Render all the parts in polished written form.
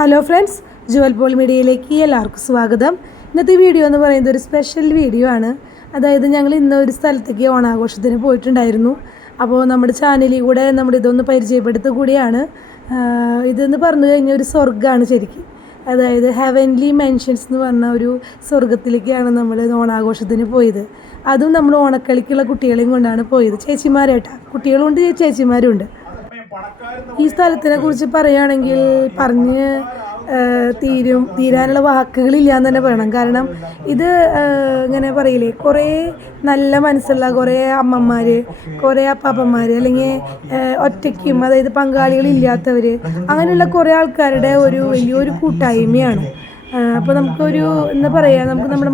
Hello friends, Jual Paul മീഡിയയിലേക്ക് എല്ലാവർക്കും സ്വാഗതം. ഇന്നത്തെ വീഡിയോ എന്ന് പറയുന്നത് ഒരു സ്പെഷ്യൽ വീഡിയോ ആണ്. അതായത് ഞങ്ങൾ ഇന്ന് ഒരു സ്ഥലത്തേക്ക് ഓണാഘോഷത്തിന് പോയിട്ടുണ്ടായിരുന്നു. അപ്പോൾ നമ്മുടെ ചാനലിൽ കൂടെ നമ്മുടെ ഇതൊന്ന് പരിചയപ്പെടുത്തുക കൂടിയാണ്. ഇതെന്ന് പറഞ്ഞു കഴിഞ്ഞാൽ ഒരു സ്വർഗ്ഗമാണ് ശരിക്കും. അതായത് ഹെവൻലി മെൻഷൻസ് എന്ന് പറഞ്ഞ ഒരു സ്വർഗത്തിലേക്കാണ് നമ്മൾ ഓണാഘോഷത്തിന് പോയത്. അതും നമ്മൾ ഓണക്കളിക്കുള്ള കുട്ടികളെയും കൊണ്ടാണ് പോയത്. ചേച്ചിമാരായിട്ടാ, കുട്ടികളുണ്ട്, ചേച്ചിമാരും ഉണ്ട്. ഈ സ്ഥലത്തിനെ കുറിച്ച് പറയുകയാണെങ്കിൽ പറഞ്ഞ് തീരാനുള്ള വാക്കുകളില്ല എന്ന് തന്നെ പറയണം. കാരണം ഇത് ഇങ്ങനെ പറയില്ലേ, കുറേ നല്ല മനസ്സുള്ള കുറേ അമ്മമാർ, കുറേ അപ്പാപ്പന്മാർ, അല്ലെങ്കിൽ ഒറ്റയ്ക്കും അതായത് പങ്കാളികളില്ലാത്തവർ, അങ്ങനെയുള്ള കുറേ ആൾക്കാരുടെ ഒരു വലിയൊരു കൂട്ടായ്മയാണ്. അപ്പോൾ നമുക്കൊരു എന്താ പറയുക, നമുക്ക് നമ്മുടെ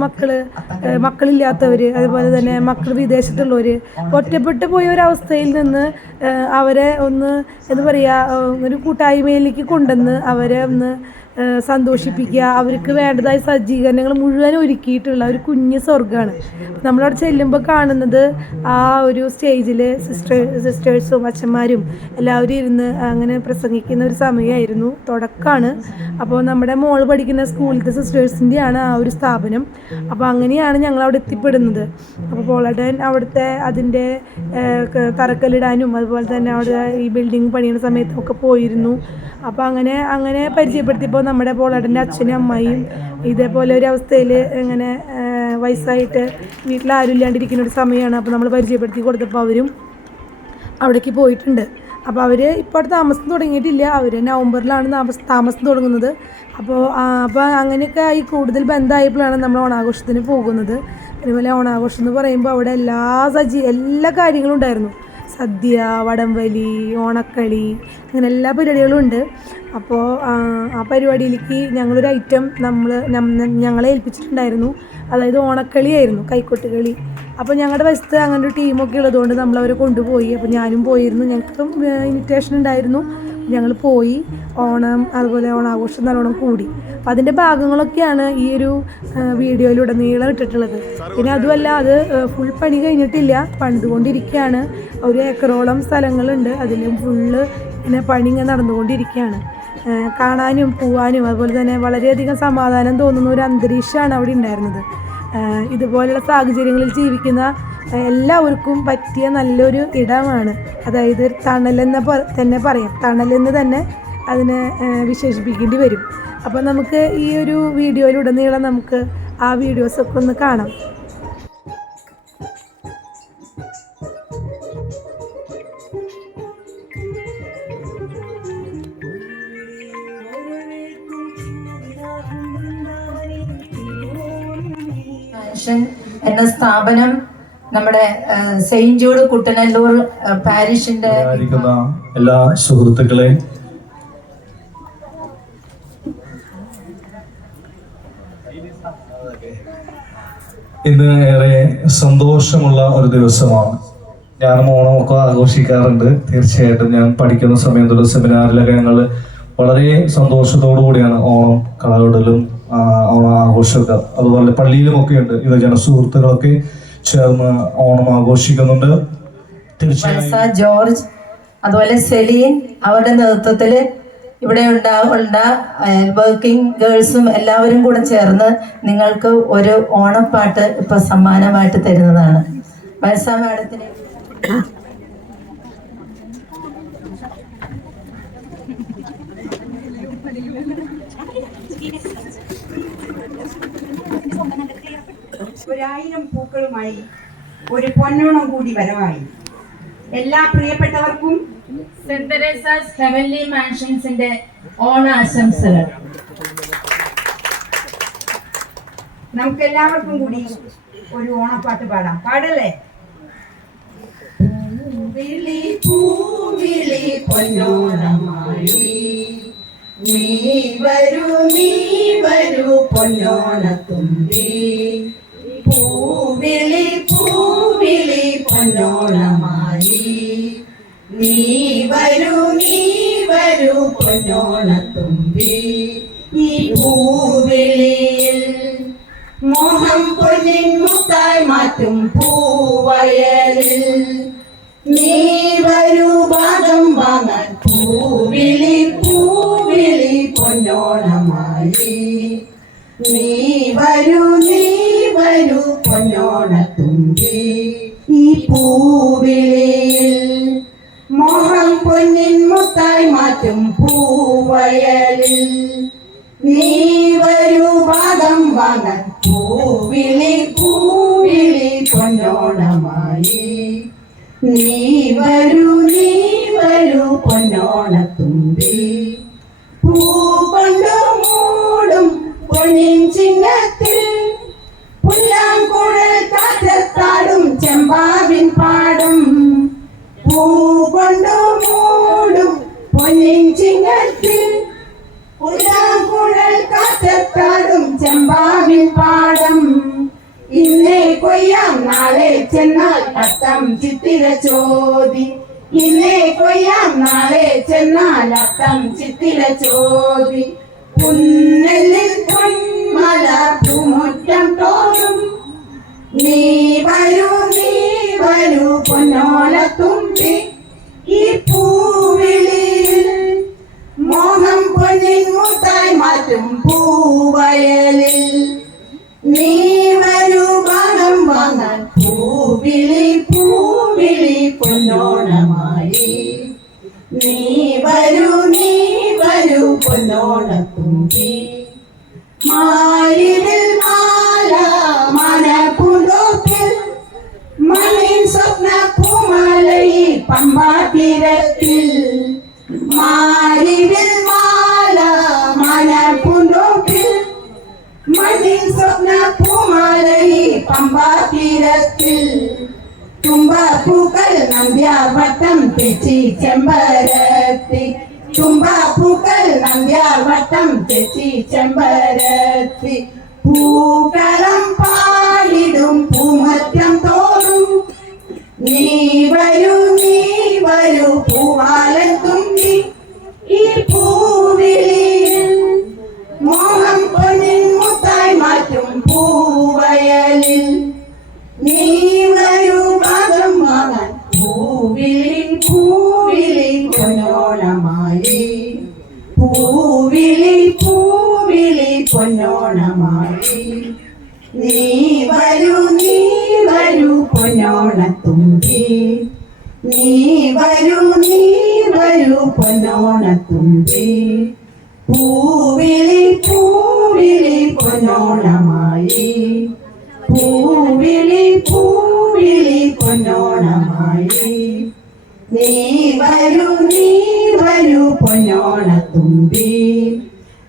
മക്കളില്ലാത്തവർ, അതുപോലെ തന്നെ മക്കൾ വിദേശത്തുള്ളവർ, ഒറ്റപ്പെട്ടു പോയ ഒരവസ്ഥയിൽ നിന്ന് അവരെ ഒന്ന് എന്താ പറയുക, ഒരു കൂട്ടായ്മയിലേക്ക് കൊണ്ടുവന്ന് അവരെ ഒന്ന് സന്തോഷിപ്പിക്കുക, അവർക്ക് വേണ്ടതായ സജ്ജീകരണങ്ങൾ മുഴുവൻ ഒരുക്കിയിട്ടുള്ള ഒരു സ്വർഗ്ഗമാണ്. നമ്മളവിടെ ചെല്ലുമ്പോൾ കാണുന്നത് ആ ഒരു സ്റ്റേജിൽ സിസ്റ്റേഴ്സും അച്ഛന്മാരും എല്ലാവരും ഇരുന്ന് അങ്ങനെ പ്രസംഗിക്കുന്ന ഒരു സമയമായിരുന്നു. തുടക്കമാണ്. അപ്പോൾ നമ്മുടെ മോള് പഠിക്കുന്ന സ്കൂളിലത്തെ സിസ്റ്റേഴ്സിൻ്റെയാണ് ആ ഒരു സ്ഥാപനം. അപ്പോൾ അങ്ങനെയാണ് ഞങ്ങളവിടെ എത്തിപ്പെടുന്നത്. അപ്പോൾ പോളടൻ അവിടുത്തെ അതിൻ്റെ തറക്കല്ലിടാനും അതുപോലെ തന്നെ അവിടെ ഈ ബിൽഡിംഗ് പണിയുന്ന സമയത്തൊക്കെ പോയിരുന്നു. അപ്പോൾ അങ്ങനെ പരിചയപ്പെടുത്തിയപ്പോൾ നമ്മുടെ പോളടൻ്റെ അച്ഛനും അമ്മയും ഇതേപോലെ ഒരു അവസ്ഥയിൽ ഇങ്ങനെ വയസ്സായിട്ട് വീട്ടിലാരും ഇല്ലാണ്ടിരിക്കുന്ന ഒരു സമയമാണ്. അപ്പോൾ നമ്മൾ പരിചയപ്പെടുത്തി കൊടുത്തപ്പോൾ അവരും അവിടേക്ക് പോയിട്ടുണ്ട്. അപ്പോൾ അവർ ഇപ്പോൾ അവിടെ താമസം തുടങ്ങിയിട്ടില്ല, അവർ നവംബറിലാണ് താമസം തുടങ്ങുന്നത്. അപ്പോൾ അങ്ങനെയൊക്കെ ആയി കൂടുതൽ ബന്ധമായപ്പോഴാണ് നമ്മൾ ഓണാഘോഷത്തിന് പോകുന്നത്. അതുപോലെ ഓണാഘോഷം എന്ന് പറയുമ്പോൾ അവിടെ എല്ലാ കാര്യങ്ങളും ഉണ്ടായിരുന്നു. സദ്യ, വടംവലി, ഓണക്കളി, അങ്ങനെ എല്ലാ പരിപാടികളും ഉണ്ട്. അപ്പോൾ ആ പരിപാടിയിലേക്ക് ഞങ്ങളൊരു ഐറ്റം ഞങ്ങളെ ഏൽപ്പിച്ചിട്ടുണ്ടായിരുന്നു. അതായത് ഓണക്കളിയായിരുന്നു, കൈക്കൊട്ടുകളി. അപ്പോൾ ഞങ്ങളുടെ വശത്ത് അങ്ങനെ ഒരു ടീമൊക്കെ ഉള്ളതുകൊണ്ട് നമ്മളവരെ കൊണ്ടുപോയി. അപ്പോൾ ഞാനും പോയിരുന്നു, ഞങ്ങൾക്കും ഇൻവിറ്റേഷൻ ഉണ്ടായിരുന്നു. ഞങ്ങൾ പോയി. അതുപോലെ ഓണാഘോഷം നല്ലോണം കൂടി. അപ്പോൾ അതിൻ്റെ ഭാഗങ്ങളൊക്കെയാണ് ഈ ഒരു വീഡിയോയിലുടനീളം ഇട്ടിട്ടുള്ളത്. പിന്നെ അതുമല്ല, അത് ഫുൾ പണി കഴിഞ്ഞിട്ടില്ല, പണിതുകൊണ്ടിരിക്കുകയാണ്. ഒരു ഏക്കറോളം സ്ഥലങ്ങളുണ്ട്, അതിലും ഫുള്ള് ഇങ്ങനെ പണി ഇങ്ങനെ നടന്നുകൊണ്ടിരിക്കുകയാണ്. കാണാനും പോവാനും അതുപോലെ തന്നെ വളരെയധികം സമാധാനം തോന്നുന്ന ഒരു അന്തരീക്ഷമാണ് അവിടെ ഉണ്ടായിരുന്നത്. ഇതുപോലുള്ള സാഹചര്യങ്ങളിൽ ജീവിക്കുന്ന എല്ലാവർക്കും പറ്റിയ നല്ലൊരു ഇടമാണ്. അതായത് തണലെന്ന് തന്നെ പറയാം, തണലെന്ന് തന്നെ അതിനെ വിശേഷിപ്പിക്കേണ്ടി വരും. അപ്പോൾ നമുക്ക് ഈ ഒരു വീഡിയോയിലുടനീളം നമുക്ക് ആ വീഡിയോസൊക്കെ ഒന്ന് കാണാം. എന്ന സ്ഥാപനം നമ്മുടെ സെയിന്റ് ജൂഡ് കുട്ടനല്ലൂർ പാരിഷിന്റെ എല്ലാ സുഹൃത്തുക്കളെ, ഇന്ന് ഏറെ സന്തോഷമുള്ള ഒരു ദിവസമാണ്. ഞാനും ഓണമൊക്കെ ആഘോഷിക്കാറുണ്ട്. തീർച്ചയായിട്ടും ഞാൻ പഠിക്കുന്ന സമയത്തുള്ള സെമിനാറിലൊക്കെ ഞങ്ങൾ വളരെ സന്തോഷത്തോടു കൂടിയാണ് ഓണം കളകളിലും ഓണാഘോഷമൊക്കെ, അതുപോലെ പള്ളിയിലുമൊക്കെ ഉണ്ട്. യുവജന സുഹൃത്തുക്കളൊക്കെ ചേർന്ന് ഓണം ആഘോഷിക്കുന്നുണ്ട്. തീർച്ചയായും ജോർജ് അതുപോലെ സെലീൻ അവരുടെ നേതൃത്വത്തിൽ ഇവിടെ ഉണ്ടാവുന്ന വർക്കിംഗ് ഗേൾസും എല്ലാവരും കൂടെ ചേർന്ന് നിങ്ങൾക്ക് ഒരു ഓണപ്പാട്ട് ഇപ്പൊ സമ്മാനമായിട്ട് തരുന്നതാണ്. വത്സ മാഡത്തിന് ഒരായിരം പൂക്കളുമായി ഒരു പൊന്നോണം കൂടി വരവായി. എല്ലാ പ്രിയപ്പെട്ടവർക്കും സെന്റ് തെരേസാസ് ഹെവൻലി മാൻഷൻസിന്റെ ഓണ ആശംസകൾ. നമുക്ക് എല്ലാവർക്കും കൂടി ഒരു ഓണപ്പാട്ട് പാടാം. പാടല്ലേ? പൂവിളി പൂവിളി പൊന്നോണമായി നീ വരൂ പൊന്നോണത്തുമ്പി. പൂവിളി പൂവിളി പൊന്നോണമായി നീ വരൂ പൊന്നോണത്തുമ്പി. ഈ പൂവിളിയിൽ മോഹം പൊന്നിൻ മുത്തായി മാറ്റും പൂവയലിൽ നീ വരൂ ഭാഗം വാങ്ങാൻ. പൂവിളി പൂവിളി പൊന്നോണ പൂവിളിയിൽ മോഹം പൊന്നിൻ മുത്തായി മാറ്റും പൂവയലിൽ നീ വരൂ ഭാഗം വാങ്ങാൻ പൂവിളി പൂവിളി പൊന്നോണമായി നീ വരൂ പൊന്നോണത്തുമ്പി പൂ കൊണ്ടു മൂടും പൊന്നിൻ ചിങ്ങത്തിൽ പുല്ലാങ്കുഴൽ കാറ്റത്താടും ചെമ്പാവിൻ പാടും പൂ കൊണ്ടു മൂടും പൊന്നിൻ ചിങ്ങത്തിൽ പുല്ലാങ്കുഴൽ കാറ്റത്താടും ചെമ്പാവിൻ പാടം ഇന്നേ കൊയ്യാം നാളെ ചെന്നാൽ അത്തം ചിത്തിര ചോദി ഇന്നേ കൊയ്യാം നാളെ ചെന്നാൽ അത്തം ചിത്തിര ചോദി പുന്നെല്ലിൽ പൊന്മല പൂമുറ്റം തോറും നീ വരൂ പൊന്നോലത്തുമ്പി ഈ പൂവിളിയിൽ മോഹം പൊന്നിൻ മുത്തായി മാറ്റും പൂവയലിൽ നീ വരൂ ഭാഗം വാങ്ങാൻ പൂവിളി പൂവിളി പൊന്നോണമായി നീ വരൂ പൊന്നോണത്തുമ്പി മാരിവിൽ മാല മനപ്പുന്തോപ്പിൽ മണിൻ സ്വപ്ന പൂമാലയിൽ പമ്പാ തീരത്തിൽ മാരിവിൽ മാല മനപ്പുന്തോപ്പിൽ മണിൻ സ്വപ്ന പൂമാലയിൽ പമ്പാ തീരത്തിൽ തുമ്പപ്പൂക്കൾ നന്ദ്യാവട്ടം തെച്ചി ചെമ്പരത്തി തുമ്പപ്പൂക്കൾ നന്ദ്യാവട്ടം തെച്ചി ചെമ്പരത്തി പൂക്കളം പാടിടും പൂമറ്റം തോറും നീ വരൂ പൂവാലൻ തുമ്പി ഈ പൂവിളിയിൽ മോഹം പൊന്നിൻ മുത്തായി മാറ്റും പൂവയലിൽ നീ വരൂ ഭാഗം വാങ്ങാൻ പൂവിളി പൂവിളി പൊന്നോണമായി പൂവിളി പൂവിളി പൊന്നോണമായി നീ വരൂ പൊന്നോണത്തുമ്പി നീ വരൂ പൊന്നോണത്തുമ്പി പൂവിളി പൂവിളി പൊന്നോണമായി പൂവിളി പൂവിളി പൊന്നോണമായി നീ വരൂ പൊന്നോണത്തുമ്പി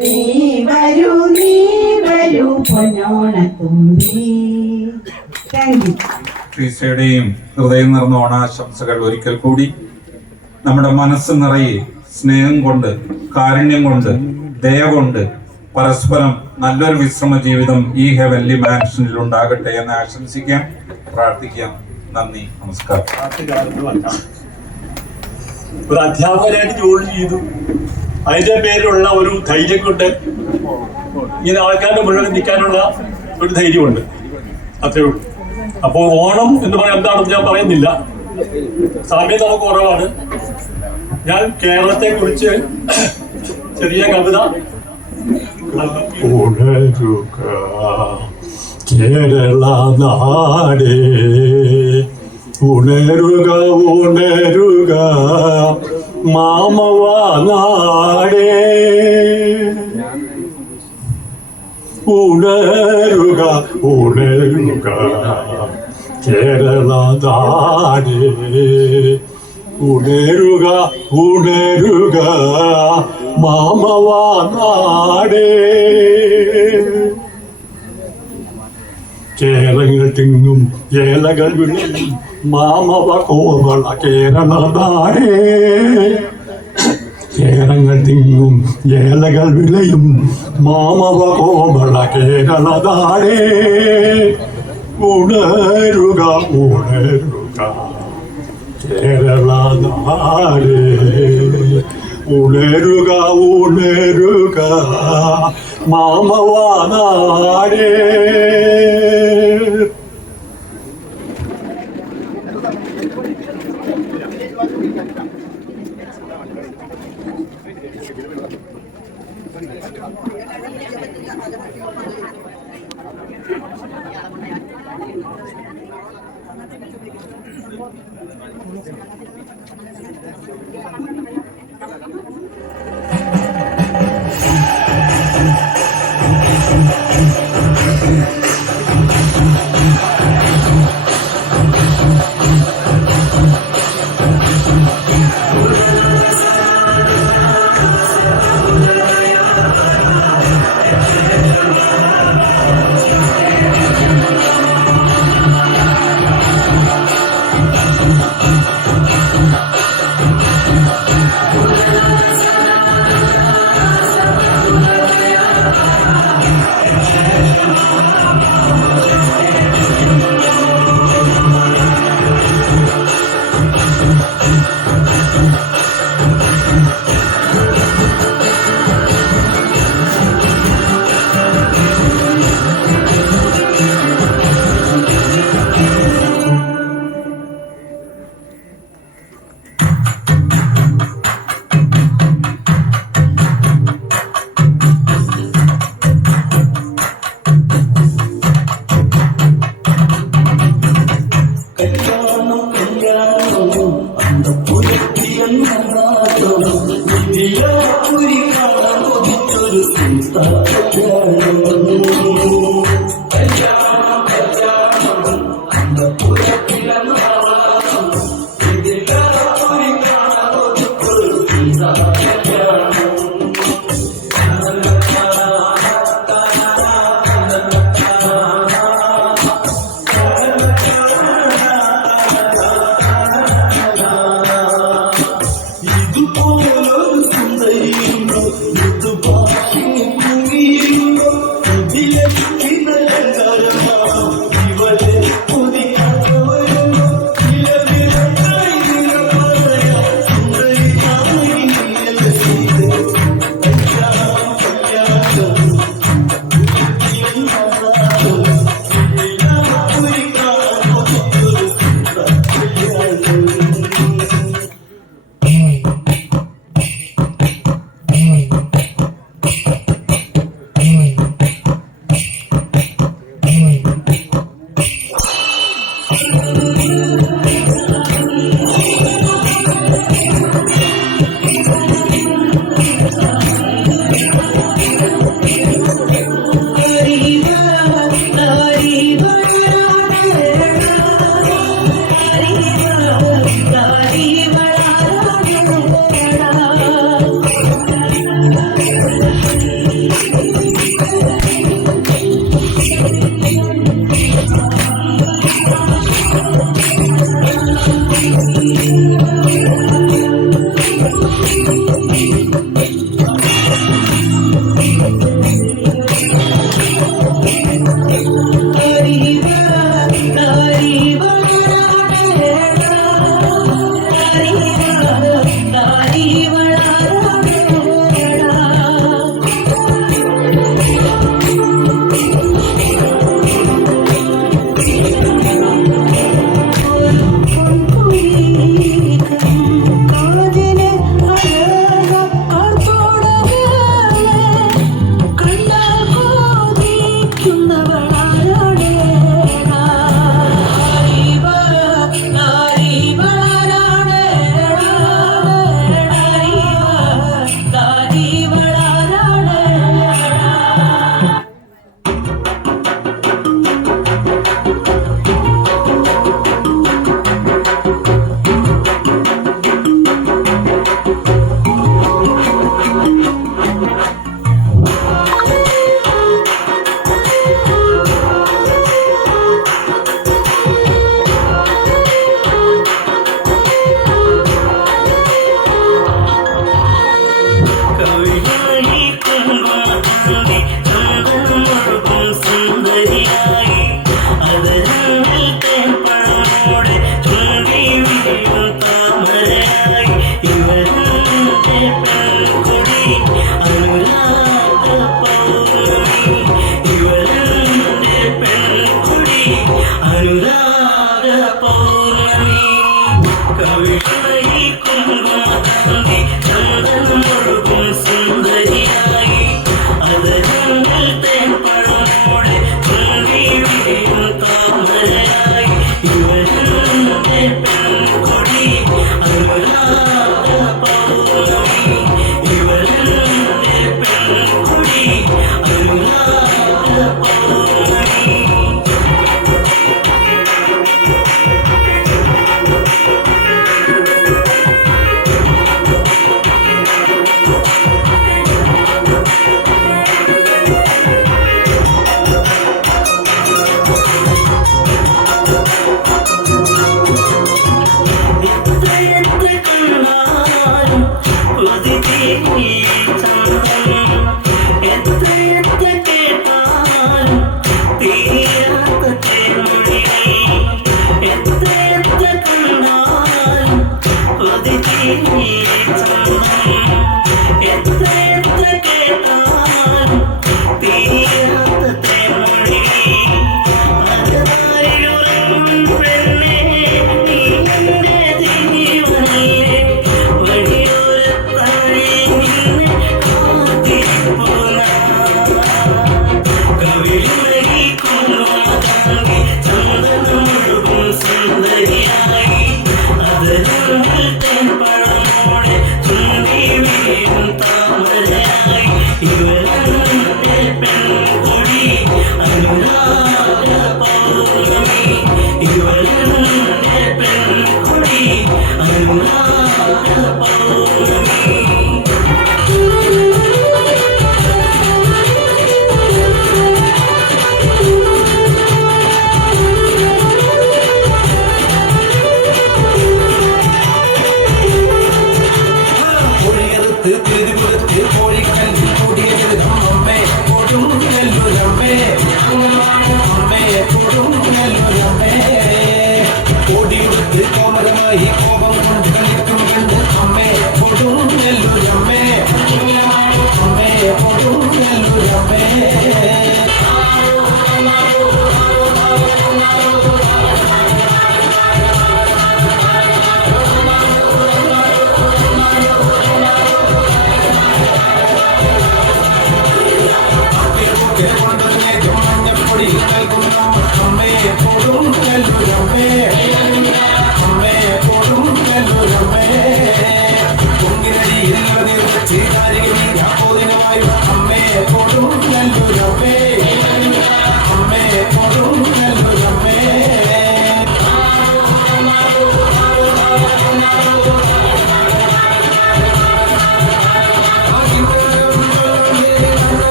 നീ വരൂ പൊന്നോണത്തുമ്പി. Thank you. ശ്രീശയുടെയും ഹൃദയം നിറഞ്ഞ ഓണാശംസകൾ ഒരിക്കൽ കൂടി. നമ്മുടെ മനസ്സ് നിറയെ സ്നേഹം കൊണ്ട്, കാരുണ്യം കൊണ്ട്, ദയ കൊണ്ട് പരസ്പരം നല്ലൊരു വിശ്രമ ജീവിതം ഈ ഹെവൻലി മാൻഷനിൽ ഉണ്ടാകട്ടെ എന്ന് ആശംസിക്കാം, പ്രാർത്ഥിക്കാം. നന്ദി, നമസ്കാരം. ഒരു അധ്യാപകനായിട്ട് ജോലി ചെയ്തു. അതിന്റെ പേരിലുള്ള ഒരു ധൈര്യം കൊണ്ട് ഇങ്ങനെ ആൾക്കാരുടെ മുഴുവൻ നിൽക്കാനുള്ള ഒരു ധൈര്യമുണ്ട്, അത്രേ ഉള്ളൂ. അപ്പോൾ ഓണം എന്ന് പറയാൻ എന്താണെന്ന് ഞാൻ പറയുന്നില്ല, സമയം നമുക്ക് കുറവാണ്. ഞാൻ കേരളത്തെ കുറിച്ച് ചെറിയ കവിത കേരള നാടേ ഉണരുക ഉണരുക മാമവ നാടേ ഉണരുക ഉണരുക കേരള നാടേ ഉണരുക ഉണരുക മാമവ നാടേ കേരളങ്ങൾ തിങ്ങും ഏലകൾ വിളിയും മാമവ കോവള കേരള നാടേ കേരളങ്ങൾ തിങ്ങും ഏലകൾ വിളയും മാമവ കോവള കേരള നാടേ ഉണരുക ഉണരുക കേരള നാടേ ഉണരുക ഉണരുക മാമവ നാടേ. Thank you.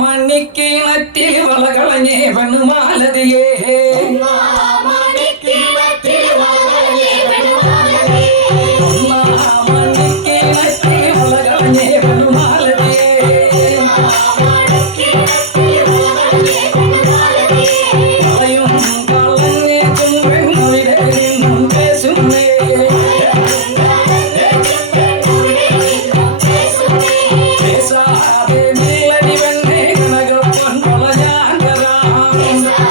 മണിക്കിണറ്റിൽ വളകളഞ്ഞേ പെണ്ണുമാലതിയേ Yes.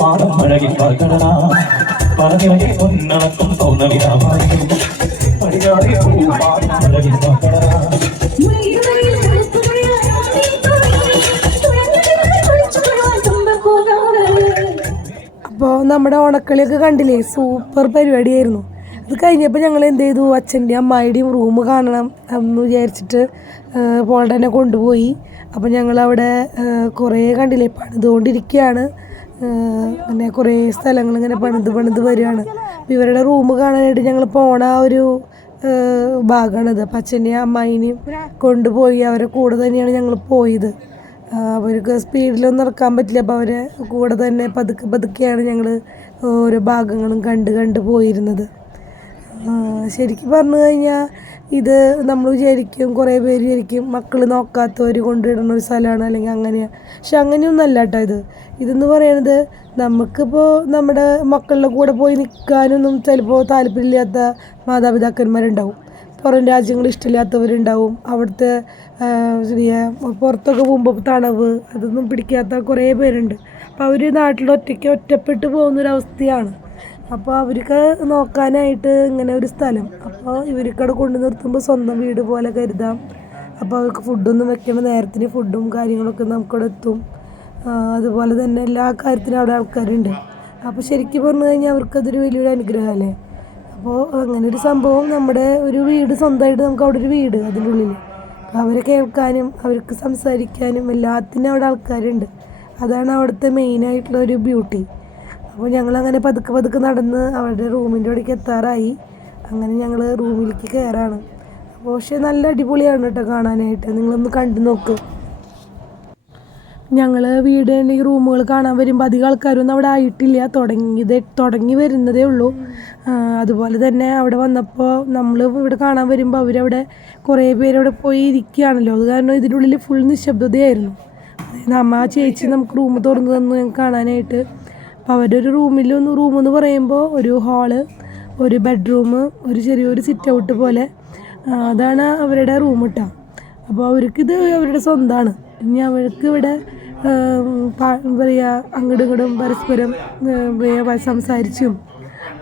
പാടം മഴകിൽ പകടനാ പറഞ്ഞിറങ്ങി പൊന്നണക്കും പൗർണമിതാമായും പടിഞ്ഞാറേ പാടം മഴകിൽ പകടനാ. അപ്പോൾ നമ്മുടെ ഓണക്കളിയൊക്കെ കണ്ടില്ലേ, സൂപ്പർ പരിപാടിയായിരുന്നു. അത് കഴിഞ്ഞപ്പോൾ ഞങ്ങൾ എന്ത് ചെയ്തു, അച്ഛൻ്റെയും അമ്മായിയുടെയും റൂം കാണണം എന്ന് വിചാരിച്ചിട്ട് പോൾ തന്നെ കൊണ്ടുപോയി. അപ്പോൾ ഞങ്ങളവിടെ കുറേ കണ്ടില്ലേ പണിതുകൊണ്ടിരിക്കുകയാണ്. അങ്ങനെ കുറേ സ്ഥലങ്ങൾ ഇങ്ങനെ പണിത് വരികയാണ്. അപ്പോൾ ഇവരുടെ റൂം കാണാനായിട്ട് ഞങ്ങൾ പോണ ആ ഒരു ഭാഗമാണിത്. അപ്പം അച്ഛനെയും അമ്മായിനെയും കൊണ്ടുപോയി അവരുടെ കൂടെ തന്നെയാണ് ഞങ്ങൾ പോയത്. അവർക്ക് സ്പീഡിലൊന്നും നടക്കാൻ പറ്റില്ല. അപ്പോൾ അവരെ കൂടെ തന്നെ പതുക്കെയാണ് ഞങ്ങൾ ഓരോ ഭാഗങ്ങളും കണ്ട് പോയിരുന്നത്. ശരിക്കും പറഞ്ഞു കഴിഞ്ഞാൽ ഇത് നമ്മൾ വിചാരിക്കും, കുറേ പേര് വിചാരിക്കും മക്കൾ നോക്കാത്തവർ കൊണ്ടിടുന്ന ഒരു സ്ഥലമാണ് അല്ലെങ്കിൽ അങ്ങനെയാണ്. പക്ഷെ അങ്ങനെയൊന്നും അല്ല കേട്ടോ. ഇതെന്ന് പറയുന്നത് നമുക്കിപ്പോൾ നമ്മുടെ മക്കളുടെ കൂടെ പോയി നിൽക്കാനൊന്നും ചിലപ്പോൾ താല്പര്യമില്ലാത്ത മാതാപിതാക്കന്മാരുണ്ടാവും, പുറം രാജ്യങ്ങൾ ഇഷ്ടമില്ലാത്തവരുണ്ടാവും, അവിടുത്തെ പുറത്തൊക്കെ പോകുമ്പോൾ തണവ് അതൊന്നും പിടിക്കാത്ത കുറേ പേരുണ്ട്. അപ്പോൾ അവർ നാട്ടിൽ ഒറ്റപ്പെട്ട് പോകുന്നൊരവസ്ഥയാണ്. അപ്പോൾ അവർക്ക് നോക്കാനായിട്ട് ഇങ്ങനെ ഒരു സ്ഥലം, അപ്പോൾ ഇവർക്കവിടെ കൊണ്ടു നിർത്തുമ്പോൾ സ്വന്തം വീട് പോലെ കരുതാം. അപ്പോൾ അവർക്ക് ഫുഡൊന്നും വെക്കണം, നേരത്തിന് ഫുഡും കാര്യങ്ങളൊക്കെ നമുക്കവിടെ എത്തും. അതുപോലെ തന്നെ എല്ലാ കാര്യത്തിനും അവിടെ ആൾക്കാരുണ്ട്. അപ്പോൾ ശരിക്കും പറഞ്ഞു കഴിഞ്ഞാൽ അവർക്കതൊരു വലിയൊരു അനുഗ്രഹമല്ലേ. അപ്പോൾ അങ്ങനെ ഒരു സംഭവം, നമ്മുടെ ഒരു വീട് സ്വന്തമായിട്ട് നമുക്ക് അവിടെ ഒരു വീട് അതിൻ്റെ ഉള്ളിൽ, അപ്പോൾ അവരെ കേൾക്കാനും അവർക്ക് സംസാരിക്കാനും എല്ലാത്തിനും അവിടെ ആൾക്കാരുണ്ട്. അതാണ് അവിടുത്തെ മെയിനായിട്ടുള്ള ഒരു ബ്യൂട്ടി. അപ്പോൾ ഞങ്ങളങ്ങനെ പതുക്കെ നടന്ന് അവരുടെ റൂമിൻ്റെ അവിടേക്ക് എത്താറായി. അങ്ങനെ ഞങ്ങൾ റൂമിലേക്ക് കയറാണ്. അപ്പോൾ പക്ഷേ നല്ല അടിപൊളിയാണ് കേട്ടോ കാണാനായിട്ട്, നിങ്ങളൊന്ന് കണ്ടു നോക്ക്. ഞങ്ങൾ വീട് ഈ റൂമുകൾ കാണാൻ വരുമ്പോൾ അധികം ആൾക്കാരൊന്നും അവിടെ ആയിട്ടില്ല, തുടങ്ങി വരുന്നതേ ഉള്ളൂ. അതുപോലെ തന്നെ അവിടെ വന്നപ്പോൾ നമ്മൾ ഇവിടെ കാണാൻ വരുമ്പോൾ അവരവിടെ കുറേ പേരവിടെ പോയി ഇരിക്കുകയാണല്ലോ. അത് കാരണം ഇതിനുള്ളിൽ ഫുൾ നിശബ്ദതയായിരുന്നു. ആ ചേച്ചി നമുക്ക് റൂം തുറന്നു തന്നു ഞങ്ങൾക്ക് കാണാനായിട്ട്. അപ്പോൾ അവരുടെ ഒരു റൂമെന്ന് പറയുമ്പോൾ ഒരു ഹാള്, ഒരു ബെഡ്റൂം, ഒരു ചെറിയൊരു സിറ്റ് ഔട്ട് പോലെ, അതാണ് അവരുടെ റൂം കേട്ടോ. അപ്പോൾ അവർക്കിത് അവരുടെ സ്വന്തമാണ്. ഇനി അവർക്ക് ഇവിടെ എന്താ പറയുക, അങ്ങോട്ടും ഇങ്ങോട്ടും പരസ്പരം സംസാരിച്ചും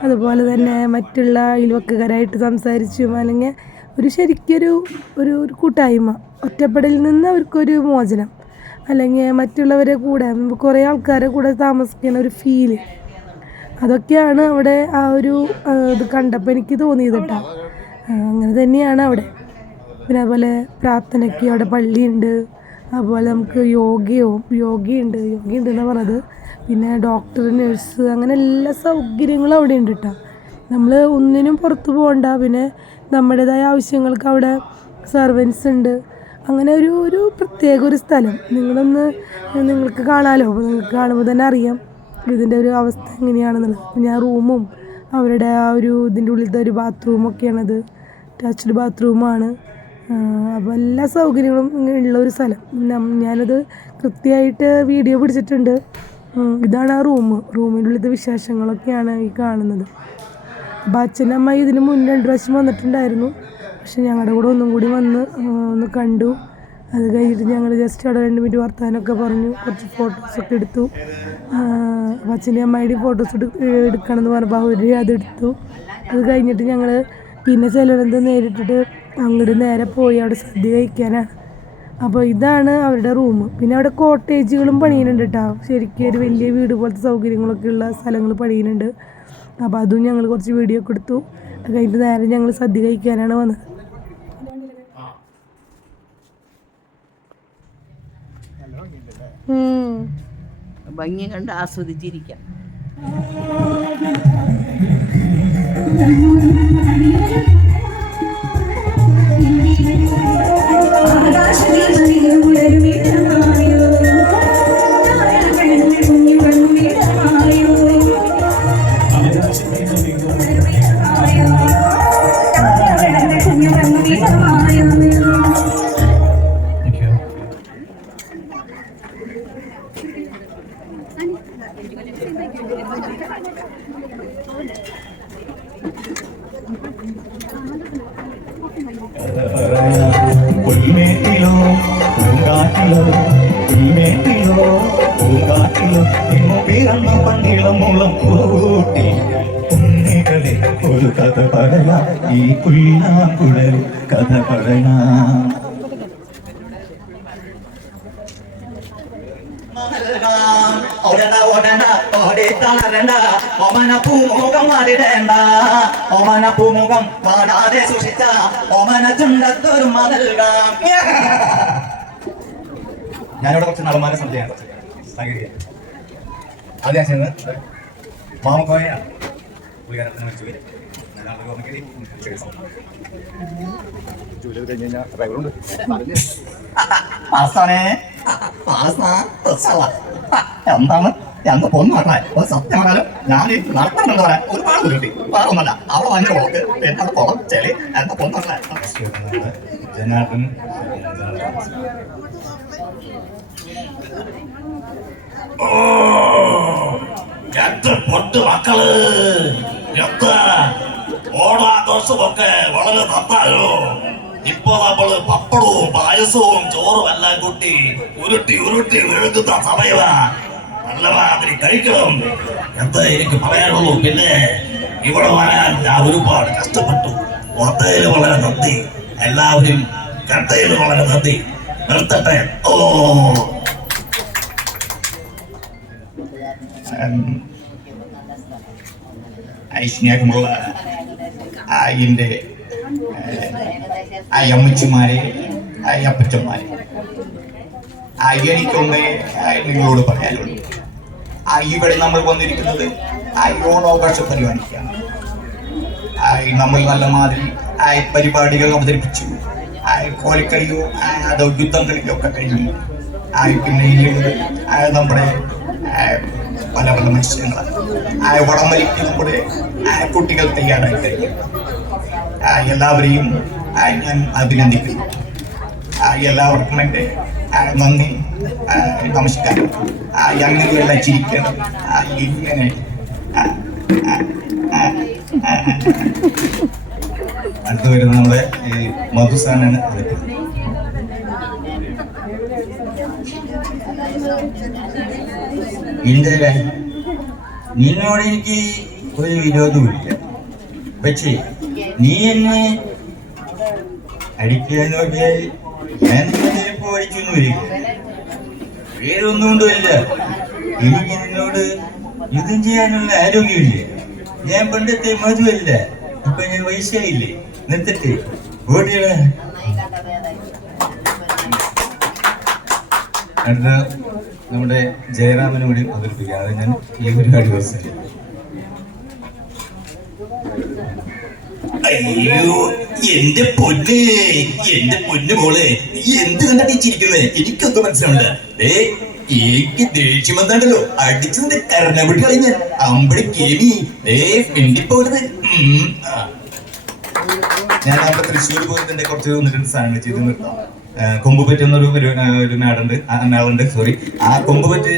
അതുപോലെ തന്നെ മറ്റുള്ള അയൽവക്കക്കാരായിട്ട് സംസാരിച്ചും അല്ലെങ്കിൽ ഒരു ശരിക്കൊരു ഒരു കൂട്ടായ്മ, ഒറ്റപ്പെടലിൽ നിന്ന് അവർക്കൊരു മോചനം, അല്ലെങ്കിൽ മറ്റുള്ളവരെ കൂടെ കുറേ ആൾക്കാരെ കൂടെ താമസിക്കുന്ന ഒരു ഫീല്, അതൊക്കെയാണ് അവിടെ ആ ഒരു ഇത് കണ്ടപ്പോൾ എനിക്ക് തോന്നിയത് കേട്ടോ. അങ്ങനെ തന്നെയാണ് അവിടെ. പിന്നെ അതുപോലെ പ്രാർത്ഥനയ്ക്ക് അവിടെ പള്ളിയുണ്ട്, അതുപോലെ നമുക്ക് യോഗയുണ്ടെന്നാണ് പറഞ്ഞത്. പിന്നെ ഡോക്ടർ, നഴ്സ്, അങ്ങനെ എല്ലാ സൗകര്യങ്ങളും അവിടെ ഉണ്ട് കേട്ടോ. നമ്മൾ ഒന്നിനും പുറത്ത് പോകണ്ട. പിന്നെ നമ്മുടേതായ ആവശ്യങ്ങൾക്ക് അവിടെ സെർവൻസ് ഉണ്ട്. അങ്ങനെ ഒരു പ്രത്യേക ഒരു സ്ഥലം നിങ്ങൾക്ക് കാണാമല്ലോ. നിങ്ങൾക്ക് കാണുമ്പോൾ തന്നെ അറിയാം ഇതിൻ്റെ ഒരു അവസ്ഥ എങ്ങനെയാണെന്നുള്ളത്. ഞാൻ റൂമും അവരുടെ ആ ഒരു ഇതിൻ്റെ ഉള്ളിലത്തെ ഒരു ബാത്റൂമൊക്കെയാണത്, അറ്റാച്ച്ഡ് ബാത്റൂമാണ്. അപ്പോൾ എല്ലാ സൗകര്യങ്ങളും ഉള്ള ഒരു സ്ഥലം. ഞാനത് കൃത്യമായിട്ട് വീഡിയോ പിടിച്ചിട്ടുണ്ട്. ഇതാണ് ആ റൂമിൻ്റെ ഉള്ളിലത്തെ വിശേഷങ്ങളൊക്കെയാണ് ഈ കാണുന്നത്. അപ്പോൾ അച്ഛനും അമ്മയും ഇതിന് മുന്നേ 2 പ്രാവശ്യം വന്നിട്ടുണ്ടായിരുന്നു. പക്ഷെ ഞങ്ങളുടെ കൂടെ ഒന്നും കൂടി വന്ന് ഒന്ന് കണ്ടു. അത് കഴിഞ്ഞിട്ട് ഞങ്ങൾ ജസ്റ്റ് അവിടെ 2 മിനിറ്റ് വർത്താനമൊക്കെ പറഞ്ഞു, കുറച്ച് ഫോട്ടോസൊക്കെ എടുത്തു. അച്ഛൻ്റെ അമ്മയുടെ ഫോട്ടോസ് എടുക്കണം എന്ന് പറഞ്ഞപ്പോൾ അവർ അതെടുത്തു. അത് കഴിഞ്ഞിട്ട് ഞങ്ങൾ പിന്നെ ചിലരെന്ത് നേരിട്ടിട്ട് അങ്ങോട്ട് നേരെ പോയി അവിടെ സദ്യ കഴിക്കാനാണ്. അപ്പോൾ ഇതാണ് അവരുടെ റൂം. പിന്നെ അവിടെ കോട്ടേജുകളും പണിയുന്നുണ്ട് കേട്ടോ. ശരിക്കും ഒരു വലിയ വീട് പോലത്തെ സൗകര്യങ്ങളൊക്കെ ഉള്ള സ്ഥലങ്ങൾ പണിയുന്നുണ്ട്. അപ്പോൾ അതും ഞങ്ങൾ കുറച്ച് വീഡിയോ ഒക്കെ എടുത്തു. അത് കഴിഞ്ഞിട്ട് നേരെ ഞങ്ങൾ സദ്യ കഴിക്കാനാണ് വന്നത്. ഭംഗി കണ്ട് ആസ്വദിച്ചിരിക്കാം. Thank you. പുൽമേട്ടിലോ പൂങ്കാറ്റിലോ പുൽമേട്ടിലോ പൂങ്കാറ്റിലോ ഇന്നു പിറന്ന പണ്ടിളം മുളം കൂട്ടി ഉണ്ണികളെ ഒരു കഥ പറയാ ഈ പുല്ലാങ്കുഴൽ കഥ പറയാ പൂമുഖം പാടാതെ സൂക്ഷിച്ച ഓമന ചുണ്ടത്തൊരു മതൽകാം. ഞാനിവിടെ കുറച്ച് നടന്മാരെ സംശയമാണ് ആദ്യം ചെയ്യുന്നത് മാമക്കോയാണ് പുള്ളിക്കാരത്തിന് വിളിച്ചു പോയി ജോലി കഴിഞ്ഞ് കഴിഞ്ഞാൽ ഡ്രൈവറുണ്ട് എന്താണ് എന്ന് പൊന്നു പറഞ്ഞാൽ ഒരു സത്യം പറഞ്ഞാലും ഞാൻ ഈ നടത്തണമെന്ന് പറയാൻ ഒരുപാട് ബുദ്ധിമുട്ടി വേറൊന്നല്ല അവിടെ ഭയങ്കര കുളക്ക് എന്നോട് കുളം ചെളി എന്റെ പൊന്നു പറഞ്ഞാൽ ജനാർദ്ദൻ പൊട്ട് മക്കള് ഓണാഘോഷമൊക്കെ വളരെ നന്നായോ. ഇപ്പൊ നമ്മള് പപ്പടവും പായസവും ചോറും എല്ലാം കൂട്ടി ഉരുട്ടി ഉരുട്ടി ഒഴുകുന്ന സമയമാ. നല്ല മാതിരി കഴിക്കണം എന്താ എനിക്ക് പറയാനുള്ളൂ. പിന്നെ ഇവിടെ വരാൻ ഞാൻ ഒരുപാട് കഷ്ടപ്പെട്ടു. ഒത്തയില് വളരെ നന്ദി, എല്ലാവരും കട്ടയില് വളരെ നന്ദി. നിർത്തട്ടെ. ഓ സ്നേഹമുള്ള എൻ്റെ അമ്മച്ചിമാരെ അപ്പച്ചന്മാരെ, എനിക്കൊന്ന് നിങ്ങളോട് പറയാനുള്ളൂ. ഇവിടെ നമ്മൾ വന്നിരിക്കുന്നത് ഓണാഘോഷം പരിപാടിക്കാണ്. നമ്മൾ നല്ല മാതിരി പരിപാടികൾ അവതരിപ്പിച്ചു. കോലിക്കളിയോ അതോ യുദ്ധം കളിയോ ഒക്കെ കഴിഞ്ഞു. പിന്നെ ഇനിയുള്ളത് നമ്മുടെ പല പല മത്സരങ്ങളാണ്. വടംവലിക്ക് നമ്മുടെ കുട്ടികൾ തയ്യാറായി കഴിഞ്ഞു. എല്ലാവരെയും ഞാൻ അഭിനന്ദിക്കുന്നു. എല്ലാവർക്കും എൻ്റെ നന്ദി, നമസ്കാരം. അങ്ങനെയല്ല ചിരിക്കണം, ഇങ്ങനെ. അടുത്ത് വരുന്ന നമ്മുടെ മധുസാനാണ്. ഇണ്ടല്ലേ, നിന്നോട് എനിക്ക് ഒരു വിരോധമില്ല. പക്ഷേ നീ എന്നെ അടിക്കാൻ നോക്കിയാൽ ഞാൻ ചിലപ്പോ അടിച്ചൊന്നും വരില്ല. വേറൊന്നും കൊണ്ടുമില്ല, എനിക്ക് നിന്നോട് യുദ്ധം ചെയ്യാനുള്ള ആരോഗ്യമില്ല. ഞാൻ പണ്ടത്തെ മധുവല്ല, ഇപ്പൊ ഞാൻ വയസ്സായില്ലേ. നിർത്തട്ടെ, ഓടിയട. അടുത്ത നമ്മുടെ ജയറാമനും കൂടി അവതരിപ്പിക്കാം. അത് ഞാൻ ഈ ഒരുപാട് ദിവസം. അയ്യോ എന്റെ പൊന്ന് മോളെ, നീ എന്ത് കണ്ടാ ചിരിക്കുന്നേ? എനിക്കൊന്നും മനസ്സിലാവില്ല. എനിക്ക് ദേഷ്യം വന്നാണ്ടല്ലോ അടിച്ചതിന്റെ കരണപിടി കളഞ്ഞ അമ്പടി കേമി പിണ്ടിപ്പോരുത്. ഞാൻ അവിടെ തൃശ്ശൂർ പോയതിന്റെ കുറച്ച് 1-2 സാധനങ്ങൾ ചെയ്ത് നിർത്താം. കൊമ്പുപറ്റ് എന്നൊരു നാടുണ്ട്, സോറി. ആ കൊമ്പുപറ്റ്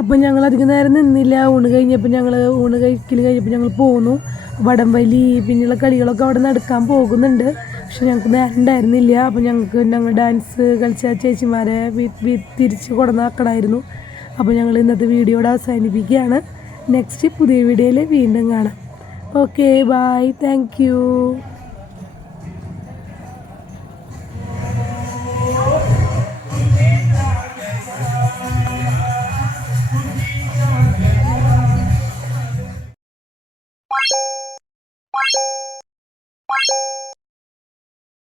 അപ്പോൾ ഞങ്ങൾ അധികം നേരം നിന്നില്ല. ഊണ് കഴിക്കൽ കഴിഞ്ഞപ്പോൾ ഞങ്ങൾ പോന്നു. വടംവലി പിന്നെയുള്ള കളികളൊക്കെ അവിടെ നടക്കാൻ പോകുന്നുണ്ട്. പക്ഷെ ഞങ്ങൾക്ക് നേരം ഉണ്ടായിരുന്നില്ല. അപ്പോൾ ഞങ്ങൾ ഡാൻസ് കളിച്ച ചേച്ചിമാരെ തിരിച്ച് കൊണ്ടുവന്നാക്കണമായിരുന്നു. അപ്പോൾ ഞങ്ങൾ ഇന്നത്തെ വീഡിയോയുടെ അവസാനിപ്പിക്കുകയാണ്. നെക്സ്റ്റ് പുതിയ വീഡിയോയിൽ വീണ്ടും കാണാം. Okay, bye, thank U.